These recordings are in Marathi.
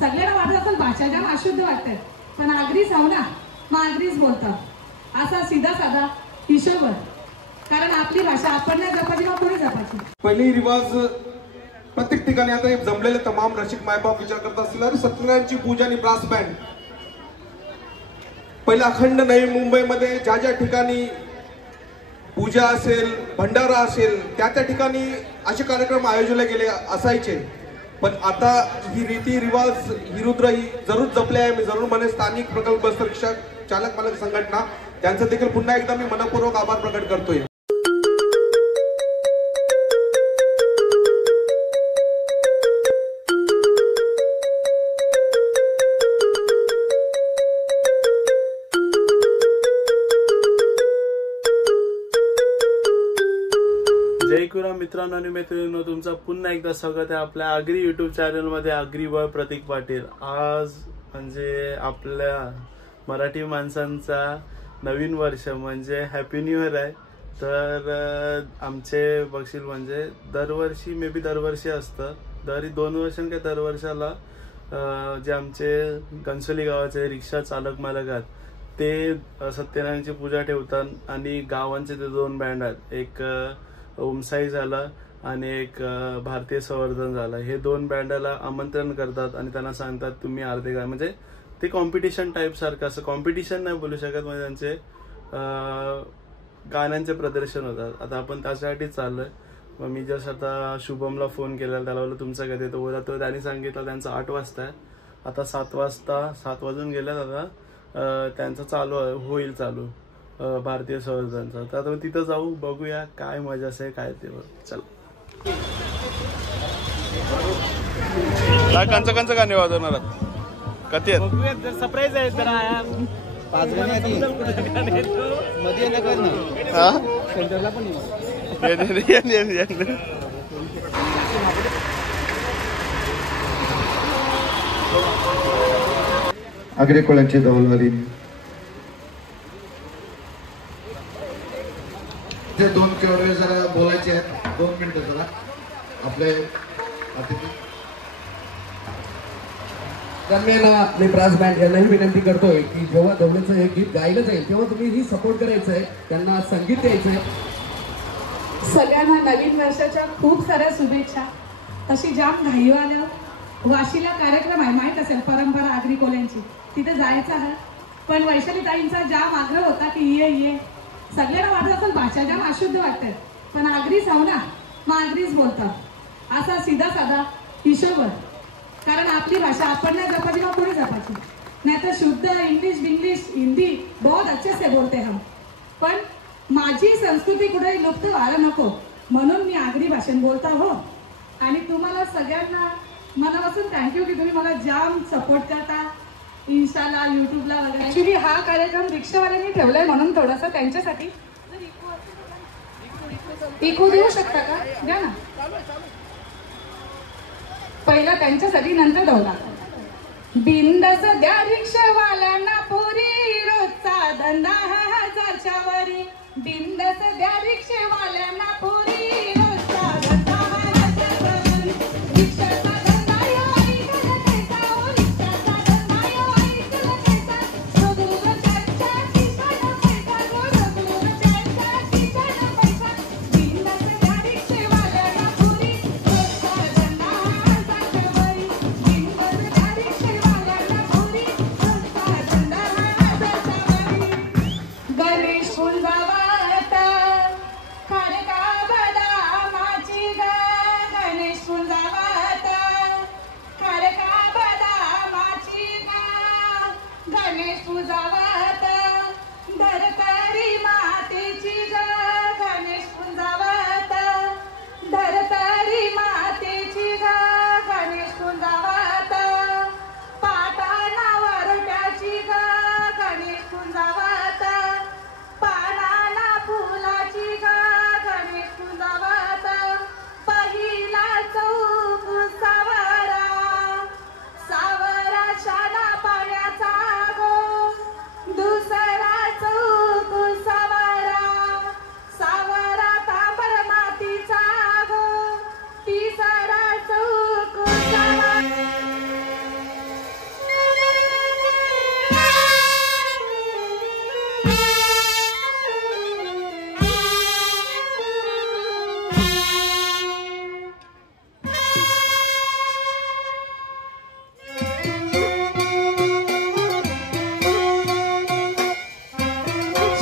सगळ्यांना वाटत असेल भाषा जाम अशुद्ध वाटते, पण आगरीच आहो ना, मग आगरीच बोलतात असा सीधा साधा हिशोब, कारण आपली भाषा आपण नाही जपायची मग कोणी जपायची. पहिली रिवाज प्रत्येक ठिकाणी आता जमलेले तमाम रसिक मायबाप विचार करत असतील अरे सत्यनारायणची पूजा आणि ब्रास बँड. पहिला अखंड नवी मुंबईमध्ये ज्या ज्या ठिकाणी पूजा असेल, भंडारा असेल, त्या ठिकाणी असे कार्यक्रम आयोजले गेले असायचे. पण आता ही रीती रिवाज ही रुद्र ही जरूर जपले आहे. मी जरूर म्हणेन स्थानिक प्रकल्पस्थ रिक्षा चालक मालक संघटना त्यांचं देखील पुन्हा एकदा मी मनपूर्वक आभार प्रकट करतोय. जय कुराम मित्रांनो आणि मैत्रिणींनो, तुमचं पुन्हा एकदा स्वागत आहे आपल्या आगरी यूट्यूब चॅनलमध्ये. आगरी बॉय प्रतीक पाटील. आज म्हणजे आपल्या मराठी माणसांचा नवीन वर्ष म्हणजे हॅपी न्यू इयर आहे. तर आमचे बघशील म्हणजे दरवर्षी मे बी दरवर्षी असतं, दर 2 वर्षांनी काय दरवर्षाला जे आमचे घनसोली गावाचे रिक्षा चालक मालक आहेत ते सत्यनारायणची पूजा ठेवतात आणि गावांचे ते 2 बँड आहेत, एक ओमसाई झाला आणि एक भारतीय संवर्धन झाला. हे 2 बँडाला आमंत्रण करतात आणि त्यांना सांगतात तुम्ही अर्धे गाय, म्हणजे ते कॉम्पिटिशन टाईप सारखं, असं कॉम्पिटिशन नाही बोलू शकत, म्हणजे त्यांचे गाण्यांचे प्रदर्शन होतात. आता आपण त्यासाठी चाललोय. मग मी जस्ट आता शुभमला फोन केला, त्याला बोललो तुमचं कधी तो बोला, तो त्यांनी सांगितलं त्यांचं 8 वाजता आहे. आता 7 वाजून गेल्यात. आता त्यांचं चालू होईल चालू भारतीय संवर्धनचा. तर आता तिथं जाऊ, बघूया काय मजा असेल काय ते. चल काय कंच गाणे वाजवणार कधी आहेत? सरप्राईज आहे जरा. 5 मध्ये सेंटरला पण आग्रेकोळ्यांची दौलवारी ते 2 किंवा वेळ जरा बोलायचे आहेत. 2 मिनिटं जरा आपले अतिथी दरम्यान मी ब्रास बँड यांनाही विनंती करतोय की जेव्हा दौलतचं हे गीत गायलं जाईल तेव्हा तुम्ही ही सपोर्ट करायचं आहे, त्यांना संगीत द्यायचं आहे. सगळ्यांना नवीन वर्षाच्या खूप साऱ्या शुभेच्छा. तशी जाम घाईवाल्या वाशीला कार्यक्रम आहे, माहीत असेल परंपरा आगरी कोल्यांची, तिथे जायचं आहे. पण वैशाली ताईंचा जाम आग्रह होता की ये सगळ्यांना वाटत असेल भाषा जाम अशुद्ध वाटते, पण आगरीच आहो ना, मग आगरीच बोलतात असा सीधा साधा हिशोब, कारण आपली भाषा आपण नाही जपायची मग कोणी जपायची. नाही तर शुद्ध इंग्लिश हिंदी बहुत अच्छे से बोलते हम, पण माझी संस्कृती कुठेही लुप्त व्हायला नको म्हणून मी आगरी भाषेत बोलता हो. आणि तुम्हाला सगळ्यांना मनापासून थँक्यू की तुम्ही मला जाम सपोर्ट करता इंस्टाला युट्यूबला वगैरे. ऍक्च्युली हा कार्यक्रम रिक्षावाल्यांनी ठेवलाय म्हणून थोडासा त्यांच्यासाठी इको देऊ शकता का? द्या ना. पहिला त्यांच्यासाठी नंतर दौला. बिंदस द्या रिक्षावाल्यांना पोरी रोजचा धंदा 1000च्या वरी. बिंदस द्या रिक्षावाल्यांना पोरी रोजचा धंदा 1000च्या वरी. रिक्षाचा धंदा यो ऐकलं कैसा, ओ रिक्षाचा धंदा यो ऐकलं कैसा. रघुवर चाचा खिशाला पैसा, रघुवर चाचा खिशाला पैसा. बिंदस द्या रिक्षावाल्यांना पोरी रोजचा धंदा 1000च्या वरी. बिंदस द्या रिक्षावाल्यांना पोरी रोजचा धंदा 1000च्या वरी. गणेश कुंजावाता खडका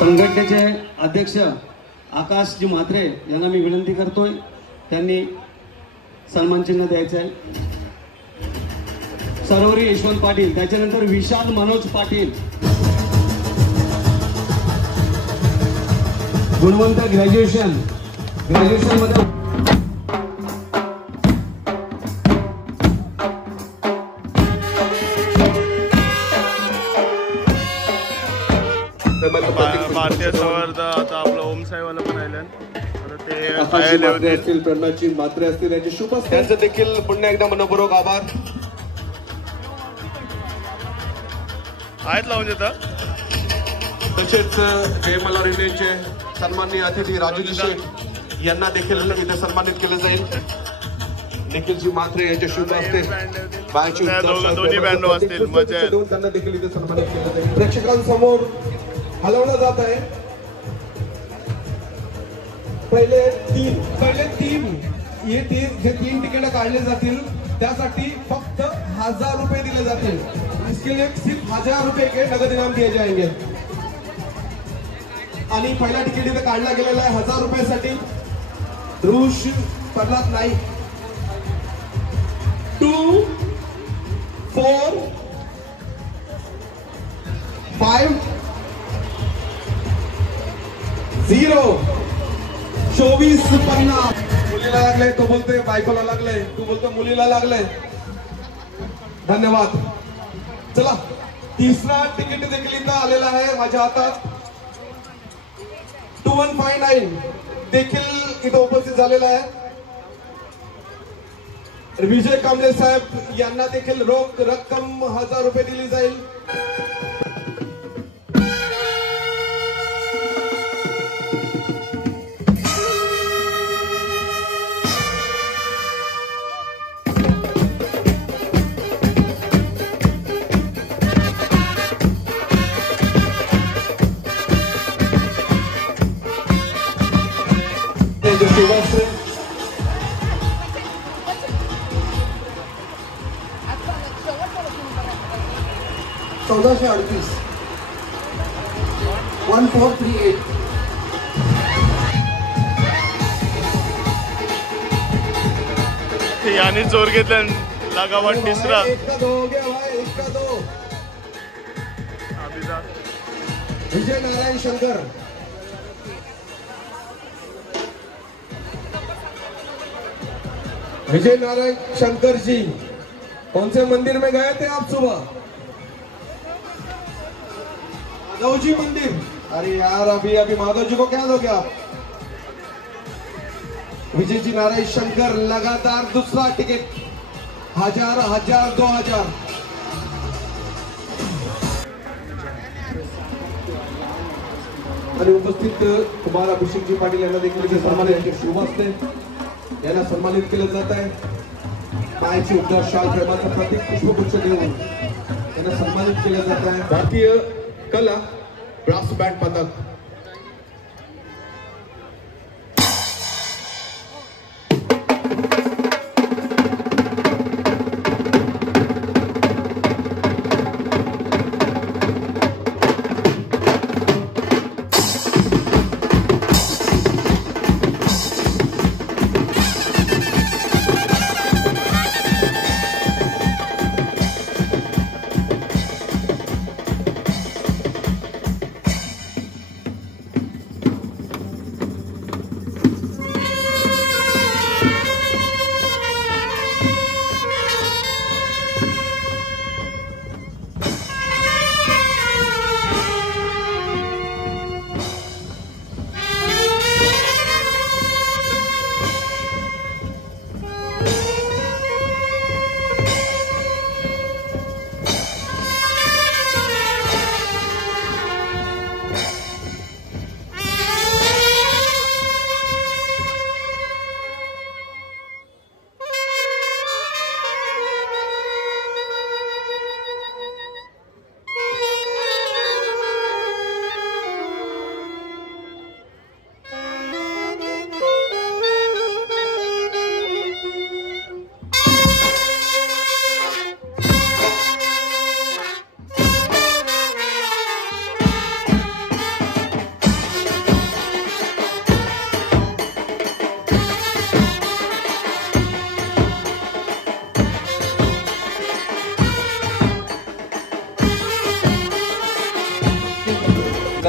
संघटनेचे अध्यक्ष आकाशजी म्हात्रे यांना मी विनंती करतोय, त्यांनी सन्मान चिन्ह द्यायचं आहे. सरोवरी यशवंत पाटील, त्याच्यानंतर विशाल मनोज पाटील, गुणवंत ग्रॅज्युएशन मध्ये भारतीय संवर्ध आता आपलं ओम साहेबांना पण आलं. असतील, प्रेरणाची मात्रे असतील, यांचे शुभ त्यांचं देखील पुन्हा एकदा मनपूर्वक आभार. आहेत लावून देतात. तसेच जयमला रेल्वेचे सन्माननीय अतिथी राजूजी शेठ यांना देखील इथे सन्मानित केलं जाईल. निखिलजी म्हात्रे यांचे शुभ असते, दोन्ही बँड असतील, मजा त्यांना देखील इथे सन्मानित केलं जाईल. प्रेक्षकांसमोर हलवलं जात आहे. पहिले तीन जे तीन तिकीट काढले जातील त्यासाठी फक्त 1000 रुपये दिले जातील. इसके लिए सिर्फ 1000 रुपये के नगद इनाम दिए जाएंगे. आणि पहिला तिकीट इथे काढला गेलेला आहे 1000 रुपयासाठी. ऋष प्रल्हाद नाईक 2 4 5 0 2450. मुलीला लागले, तो बोलतोय बायकोला लागले, तू बोलतो मुलीला लागले. धन्यवाद. चला, तिसरा तिकीट देखील इथं आलेला आहे माझ्या हातात. 2159 देखील इथं उपस्थित झालेला आहे. विजय कांबळे साहेब यांना देखील रोख रक्कम 1000 रुपये दिली जाईल. शुभश्री 1438 1438. याने जोर घेतला. लगावट तिसरा विजय नारायण शंकर. विजय नारायण शंकर जी, कौन से मंदिर में गए थे आप सुबह? माधव जी मंदिर. अरे यार, अभी माधव जी को क्या दोगे आप? विजय जी नारायण शंकर लगातार दूसरा टिकट 1000 2000. आणि उपस्थित कुमार अभिषेकजी पाटील यांना देखील सन्मानित शुभ असते, यांना सन्मानित केलं जात आहे. पायाची उद्गार शाल प्रेमाचं प्रतीक पुष्पगुच्छ देऊन यांना सन्मानित केलं जात आहे. भारतीय कला ब्रास बँड पथक.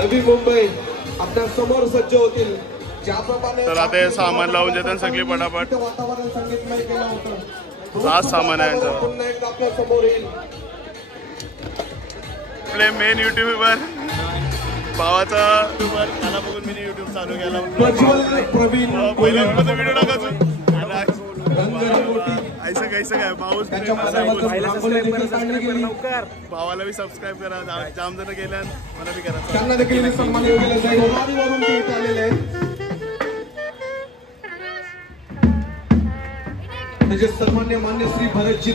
नवी मुंबई आपल्या समोर सज्ज होतील. ज्याप्रमाणे तर आता हे सामान लावून देतात सगळी पटापट. वातावरण संगीतमय केलं होतं. आज सामान आहे यांचं. पुन्हा एकदा आपल्या समोर येईल. आपले मेन युट्यूबर भावाचा युट्यूबर त्याला बघून मी युट्यूब चालू केला. प्रज्वल प्रवीण पहिल्या व्हिडिओ टाकायचो. रंगरंगोटी ऐसा कैसे काय भाऊच त्यांच्या माध्यमातून रांगोळी देखील काढली गेली. भावाला बी सबस्क्राईब करा. जाम जण केल्या मला बी करा. त्यांना देखील सन्मानित केलं जाईल. वारीवरून ते इथे आलेले आहेत. त्याचे सन्मान्य मान्य श्री भरतजी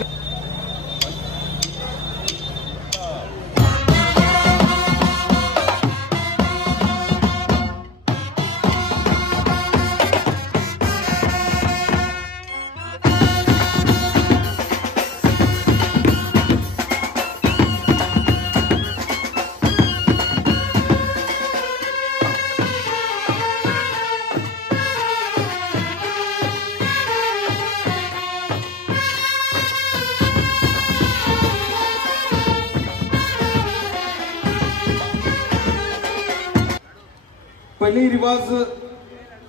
पहिली रिवाज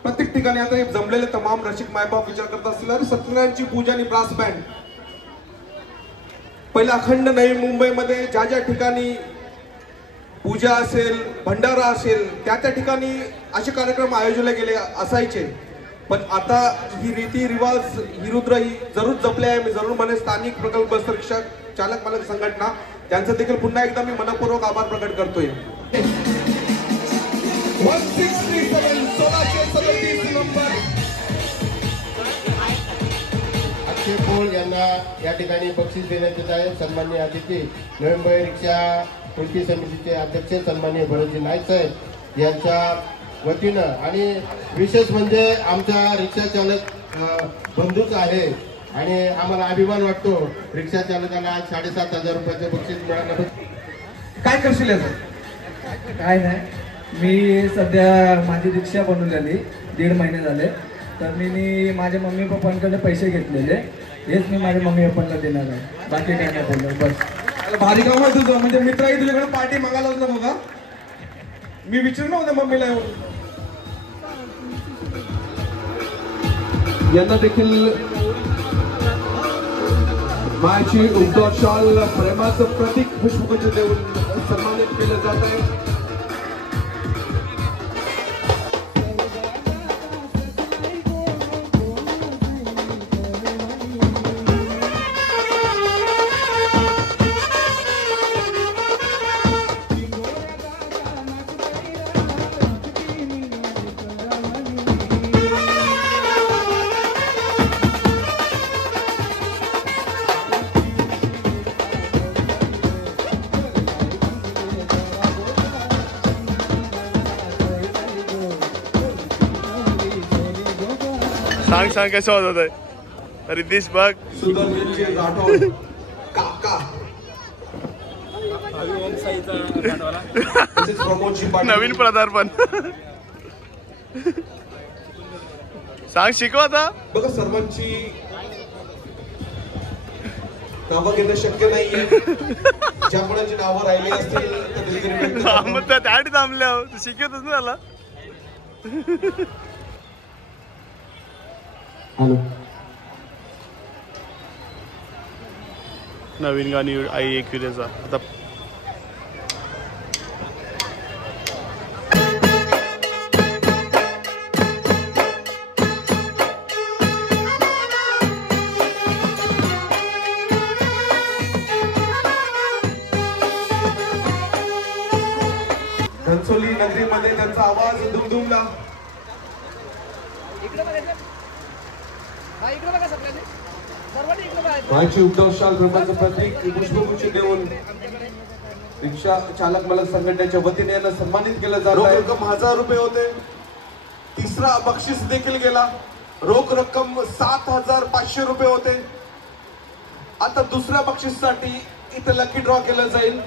प्रत्येक ठिकाणी आता हे जमलेले तमाम रसिक मायबाप विचार करत असतील अरे सत्यनारायणची पूजा आणि ब्रास बँड. पहिला अखंड नवी मुंबईमध्ये ज्या ज्या ठिकाणी पूजा असेल भंडारा असेल त्या त्या ठिकाणी असे कार्यक्रम आयोजले गेले असायचे. पण आता ही रीती रिवाज ही रुद्र ही जरूर जपले आहे. मी जरूर म्हणे स्थानिक प्रकल्प रिक्षा चालक मालक संघटना त्यांचं देखील पुन्हा एकदा मी मनपूर्वक आभार प्रकट करतोय. 1637 नंबर अक्षय पोळ यांना या ठिकाणी बक्षीस देण्यात येत आहे. सन्माननीय अतिथी नवी मुंबई रिक्षा कृती समितीचे अध्यक्ष सन्माननीय भरतजी नाईक साहेब यांच्या वतीनं आणि विशेष म्हणजे आमच्या रिक्षा चालक बंधूच आहे आणि आम्हाला अभिमान वाटतो रिक्षा चालकाला 7,500 रुपयाचं बक्षीस मिळालं. काय करशील याचं? काय नाही, मी सध्या माझी रिक्षा बनवलेली 1.5 महिने झाले. तर मी माझ्या मम्मी पप्पांकडे पैसे घेतलेले, हेच मी माझ्या मम्मी पप्पांना देणार आहे. बाकी काय नाही बोललो. बस भारी काम आहे तुझं. म्हणजे मित्रही तुझ्याकडे पार्टी मागायलाच नको का? मी विचारलं नव्हतं मम्मीला येऊन. यांना देखील मायाची उद्धव शाल प्रेमाचं प्रतीक पुष्पगुच्छ देऊन सन्मानित केलं जात आहे. सांग कसं होत आहे रिद्धीश बघ. सुदर्शनजी राठोड काका नवीन पदार्पण सांग शिकव आता. बघा सर्वांची नावं घेणं शक्य नाहीये. ज्या कोणाची नावं राहिली असतील तर त्यासाठी थांबल्या शिकवतच ना त्याला. नवीन गाणी आई एक विरेचा आता घनसोली नगरीमध्ये त्यांचा आवाज दुमदुमला. मायची उद्धव शाल प्रेमाचं प्रतीक पुष्पगुच्छ देऊन रिक्षा चालक मालक संघटनेच्या वतीने यांना सन्मानित केलं जात आहे. रक्कम 1000 रुपये होते. तिसरा बक्षीस देखील गेला. रोख रक्कम 7,500 रुपये होते. आता दुसऱ्या बक्षीससाठी इथे लकी ड्रॉ केलं जाईल.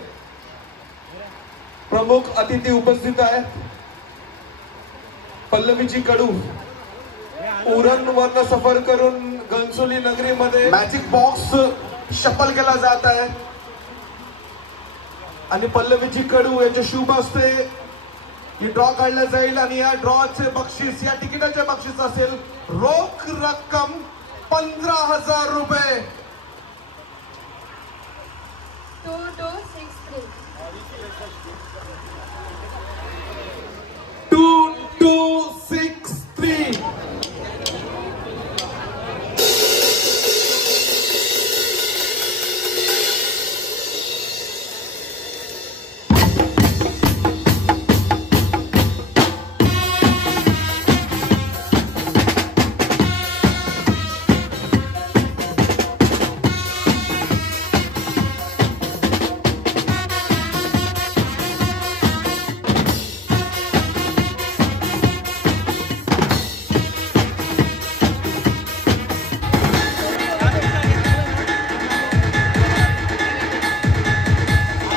प्रमुख अतिथी उपस्थित आहेत. पल्लवीजी कडू उरण वरनं सफर करून घनसोली नगरीमध्ये मॅजिक बॉक्स शफल केला जात आहे आणि पल्लवीजी कडू यांच्या शुभ हस्ते की ड्रॉ काढला जाईल आणि या ड्रॉचे बक्षीस, या तिकिटाचे बक्षीस असेल रोख रक्कम 15,000 रुपये. 2263.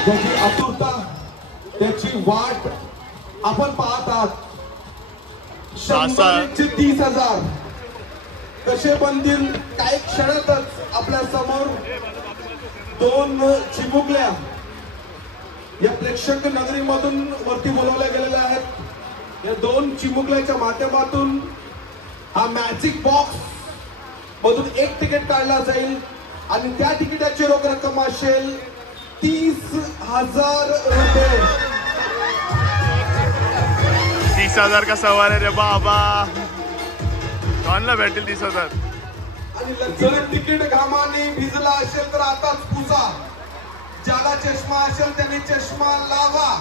त्याची आतुरता, त्याची वाट आपण पाहत आहात. 130,000 कसे बनतील काही क्षणातच आपल्या समोर. 2 चिमुकल्या या प्रेक्षक नगरीमधून वरती बोलवल्या गेलेल्या आहेत. या 2 चिमुकल्याच्या माध्यमातून हा मॅजिक बॉक्स मधून एक तिकीट काढला जाईल आणि त्या तिकिटाची रोख रक्कम असेल 30,000 रुपये. 30,000 का सवाल आहे रे बाबा. कोणाला भेटेल 30,000? आणि जर तिकीट घामाने भिजला असेल तर आताच पुसा. ज्याला चष्मा असेल त्याने चष्मा लावा.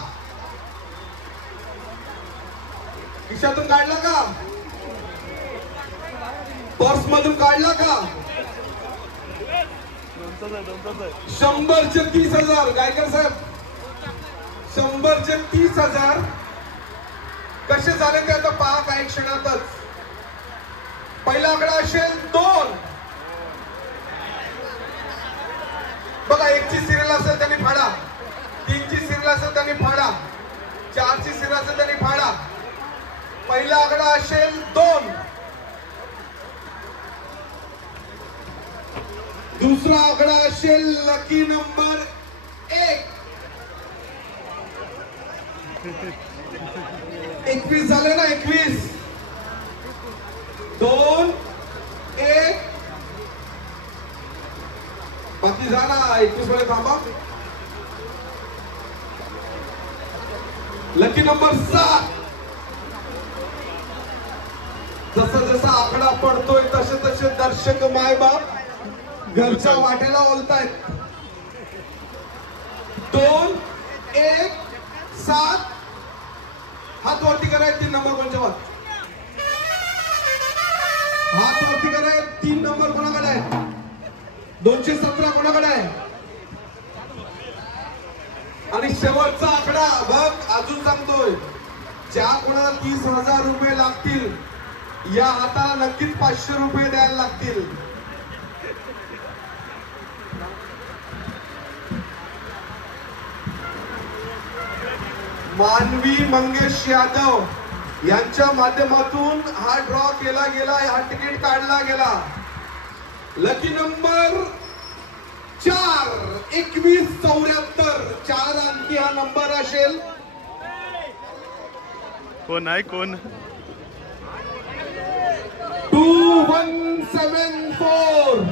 खिशातून काढला का? पर्स मधून काढला का? 100चे 30,000. गायकर साहेब, 100चे 30,000 कसे झाले ते आता पहा काही क्षणातच. पहिला आकडा असेल 2. बघा, 1ची सिरियल असेल त्यांनी फाडा, 3ची सिरियल असेल त्यांनी फाडा, 4ची सिरियल असेल त्यांनी फाडा. पहिला आकडा असेल 2. दुसरा आकडा असेल लकी नंबर 1. 21 झाले ना? 21. 2 1. बाकी झाला 21 मध्ये थांबा. Lucky number 7. जसा जसा आकडा पडतोय तसे तसे दर्शक मायबाप घरच्या वाट्याला ओलतायत. 2 1 7. हात वरती करायचे. 3 नंबर कोणच्या वर? हात वरती कराय. 3 नंबर कोणाकडे आहे? 217 कोणाकडे आहे? आणि शेवटचा आकडा बघ, अजून सांगतोय, ज्या कोणाला 30,000 रुपये लागतील या हाताला नक्कीच 500 रुपये द्यायला लागतील. मानवी मंगेश यादव यांच्या माध्यमातून हा ड्रॉ केला गेला, हा तिकीट काढला गेला. Lucky number 4 2174. 4 अंकी हा नंबर असेल. कोण आहे? कोण? 2174.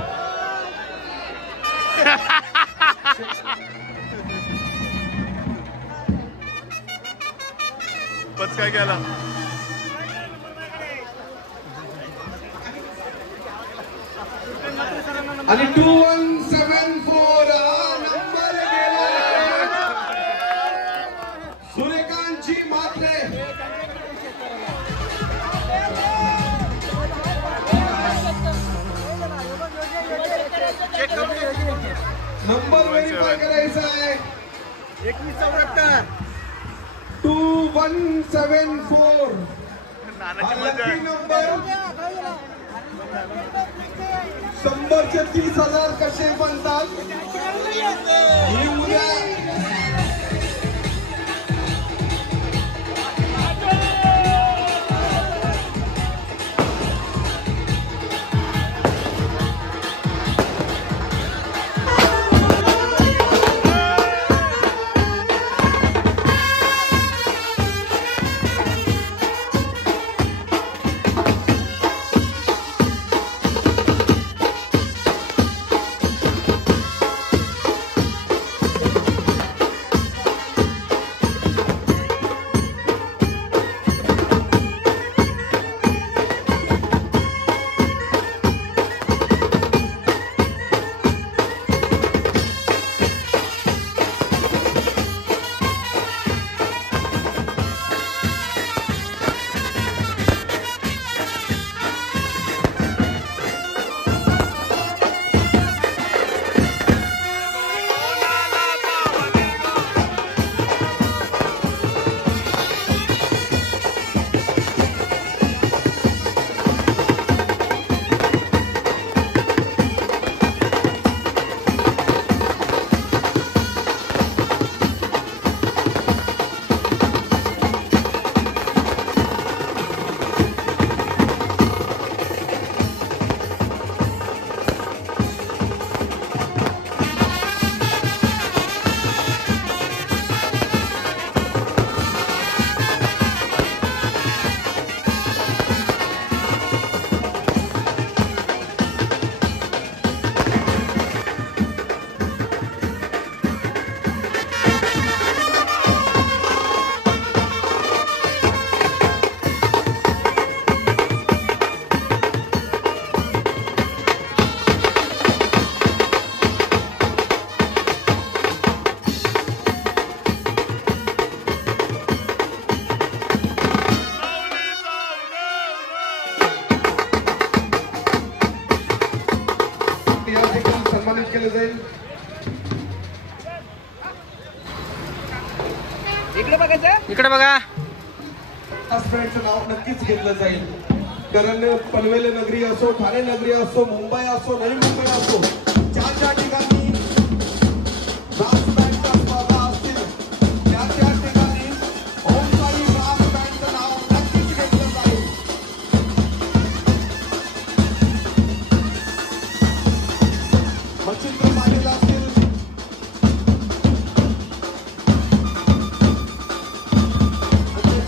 पच काय केला? आणि 2174 हा नंबर गेला सूर्यकांतजी म्हात्रे. नंबर व्हेरीफाय करायचा आहे. 2174. 2174 लकी नंबर. 100चे 30,000 कसे बनतात ही उद्या इकडे बघा. ब्रँडचं नाव नक्कीच घेतलं जाईल, कारण पनवेल नगरी असो, ठाणे नगरी असो, मुंबई असो, नवी मुंबई असो, ज्या ठिकाणी ब्रास बँडच्या स्पर्धा असतील त्या ठिकाणी ओमसाई ब्रास बँडचं नाव नक्कीच घेतलं जाईल. मच्छिंद्र पाटील असतील,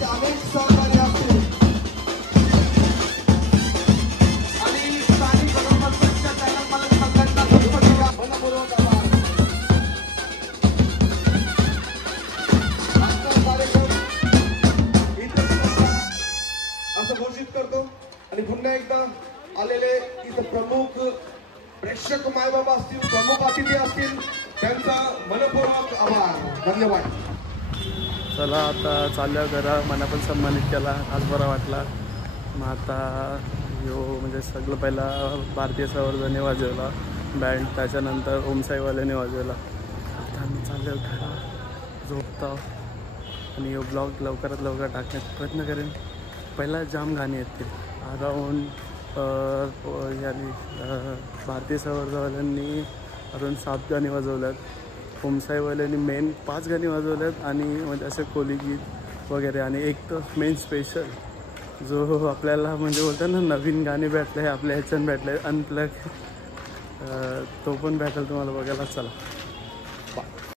अनेक सहकारी असतील आणि स्थानिक गणमान्यांच्या चॅनल मला सगळ्यांना मनपूर्वक आभार. आजचा कार्यक्रम इथं असं घोषित करतो आणि पुन्हा एकदा आलेले इथं प्रमुख प्रेक्षक मायबाबा असतील, प्रमुख अतिथी असतील, त्यांचा मनपूर्वक आभार. धन्यवाद. चला आता चालल्या घरा. मला पण सन्मानित केला, आज बरा वाटला. मग आता म्हणजे सगळं पहिला भारतीय संवर्धने वाजवला बँड, त्याच्यानंतर ओमसाईवाल्याने वाजवला. आता आम्ही चाललो घरा, झोपतो आणि यो ब्लॉग लवकरात लवकर टाकण्याचा प्रयत्न करेन. पहिला जाम गाणी आहेत ते अराऊंड यांनी भारतीय संवर्धवाल्यांनी अराऊंड 7 गाणी वाजवल्यात, ओमसाईवाल्यांनी मेन 5 गाणी वाजवल्यात आणि म्हणजे असे कोली गीत वगैरे. आणि एक तर मेन स्पेशल जो आपल्याला म्हणजे बोलतात ना नवीन गाणी भेटले आहे आपल्या ह्याच्यानं भेटले अनप्लग, तो पण भेटेल तुम्हाला बघायला. चला.